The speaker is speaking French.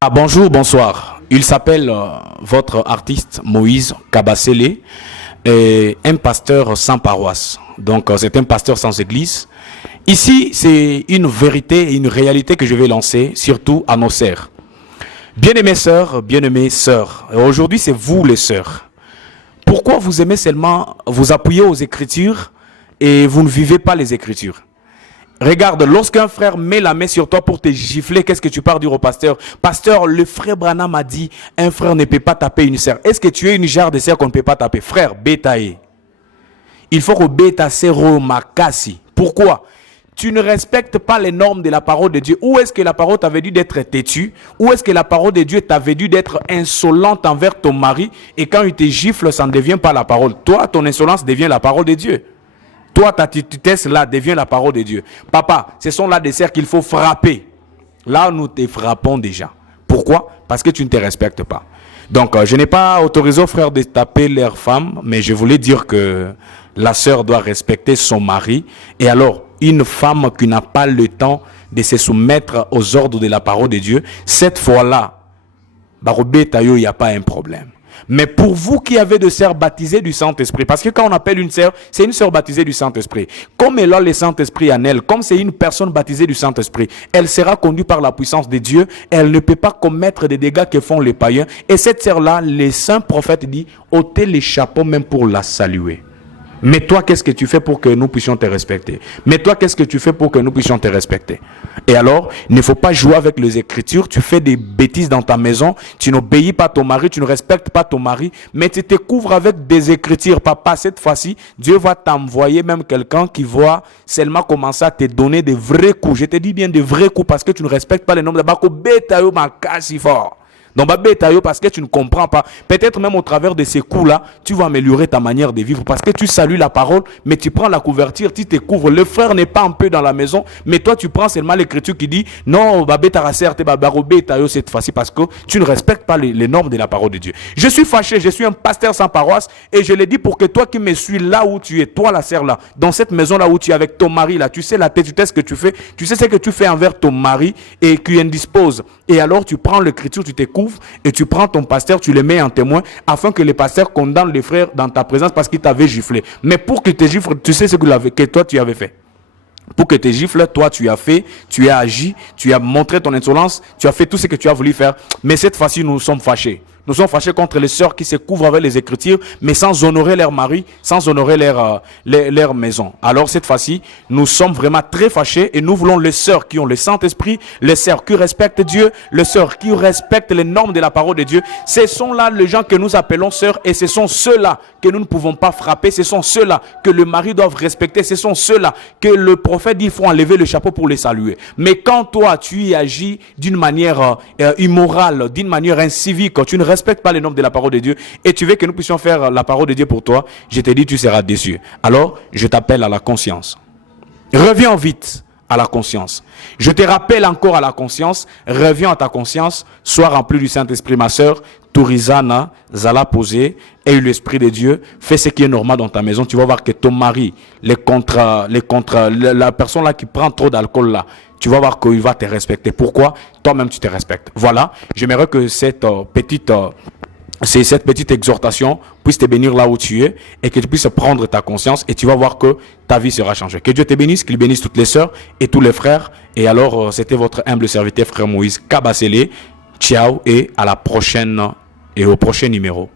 Ah, bonjour, bonsoir. Il s'appelle votre artiste Moïse Kabasele, et un pasteur sans paroisse. Donc c'est un pasteur sans église. Ici, c'est une vérité et une réalité que je vais lancer, surtout à nos sœurs. Bien-aimées sœurs, bien-aimées sœurs, aujourd'hui c'est vous les sœurs. Pourquoi vous aimez seulement vous appuyer aux Écritures et vous ne vivez pas les Écritures? Regarde, lorsqu'un frère met la main sur toi pour te gifler, qu'est-ce que tu pars dire au pasteur? Pasteur, le frère Branham m'a dit, un frère ne peut pas taper une sœur. Est-ce que tu es une genre de sœur qu'on ne peut pas taper? Frère, bétaï. Il faut que bêta sero makasi. Pourquoi? Tu ne respectes pas les normes de la parole de Dieu. Où est-ce que la parole t'avait dit d'être têtu? Où est-ce que la parole de Dieu t'avait dit d'être insolente envers ton mari? Et quand il te gifle, ça ne devient pas la parole. Toi, ton insolence devient la parole de Dieu. Toi, ta tutesse là devient la parole de Dieu. Papa, ce sont là des sœurs qu'il faut frapper. Là, nous te frappons déjà. Pourquoi? Parce que tu ne te respectes pas. Donc, je n'ai pas autorisé aux frères de taper leurs femmes, mais je voulais dire que la sœur doit respecter son mari. Et alors, une femme qui n'a pas le temps de se soumettre aux ordres de la parole de Dieu, cette fois-là, il n'y a pas un problème. Mais pour vous qui avez de sœurs baptisées du Saint-Esprit, parce que quand on appelle une sœur, c'est une sœur baptisée du Saint-Esprit. Comme elle a le Saint-Esprit en elle, comme c'est une personne baptisée du Saint-Esprit, elle sera conduite par la puissance de Dieu. Elle ne peut pas commettre des dégâts que font les païens. Et cette sœur-là, les saints prophètes disent, ôtez les chapeaux même pour la saluer. Mais toi, qu'est-ce que tu fais pour que nous puissions te respecter? Mais toi, qu'est-ce que tu fais pour que nous puissions te respecter? Et alors, il ne faut pas jouer avec les Écritures. Tu fais des bêtises dans ta maison. Tu n'obéis pas à ton mari. Tu ne respectes pas ton mari. Mais tu te couvres avec des Écritures. Papa, cette fois-ci, Dieu va t'envoyer même quelqu'un qui va seulement commencer à te donner des vrais coups. Je te dis bien des vrais coups parce que tu ne respectes pas les normes de Bako Betayo Makasi fort. Donc, parce que tu ne comprends pas. Peut-être même au travers de ces coups-là, tu vas améliorer ta manière de vivre. Parce que tu salues la parole, mais tu prends la couverture, tu te couvres. Le frère n'est pas un peu dans la maison, mais toi, tu prends seulement l'écriture qui dit non, cette fois-ci, parce que tu ne respectes pas les normes de la parole de Dieu. Je suis fâché, je suis un pasteur sans paroisse, et je le dis pour que toi qui me suis là où tu es, toi la sœur là, dans cette maison là où tu es avec ton mari là, tu sais la tête, tu sais ce que tu fais, tu sais ce que tu fais envers ton mari et qui indispose. Et alors, tu prends l'écriture, tu te couvres, et tu prends ton pasteur, tu le mets en témoin afin que les pasteurs condamnent les frères dans ta présence parce qu'ils t'avaient giflé. Mais pour que te gifle, tu sais ce que toi tu avais fait. Pour que te gifle, toi tu as fait, tu as agi, tu as montré ton insolence, tu as fait tout ce que tu as voulu faire. Mais cette fois-ci, nous sommes fâchés. Nous sommes fâchés contre les sœurs qui se couvrent avec les Écritures, mais sans honorer leur mari, sans honorer leur maison. Alors cette fois-ci, nous sommes vraiment très fâchés et nous voulons les sœurs qui ont le Saint-Esprit, les sœurs qui respectent Dieu, les sœurs qui respectent les normes de la parole de Dieu. Ce sont là les gens que nous appelons sœurs et ce sont ceux-là que nous ne pouvons pas frapper. Ce sont ceux-là que le mari doit respecter. Ce sont ceux-là que le prophète dit il faut enlever le chapeau pour les saluer. Mais quand toi, tu y agis d'une manière immorale, d'une manière incivique, tu ne respectes pas les normes de la parole de Dieu et tu veux que nous puissions faire la parole de Dieu pour toi, je te dis tu seras déçu. Alors je t'appelle à la conscience. Reviens vite à la conscience. Je te rappelle encore à la conscience. Reviens à ta conscience. Sois rempli du Saint-Esprit, ma soeur. Tourizana, Zala posé, et l'Esprit de Dieu. Fais ce qui est normal dans ta maison. Tu vas voir que ton mari, la personne là qui prend trop d'alcool là, tu vas voir qu'il va te respecter. Pourquoi? Toi-même tu te respectes. Voilà. J'aimerais que cette petite exhortation puisse te bénir là où tu es et que tu puisses prendre ta conscience et tu vas voir que ta vie sera changée. Que Dieu te bénisse, qu'il bénisse toutes les sœurs et tous les frères. Et alors, c'était votre humble serviteur, frère Moïse Kabasele. Ciao et à la prochaine et au prochain numéro.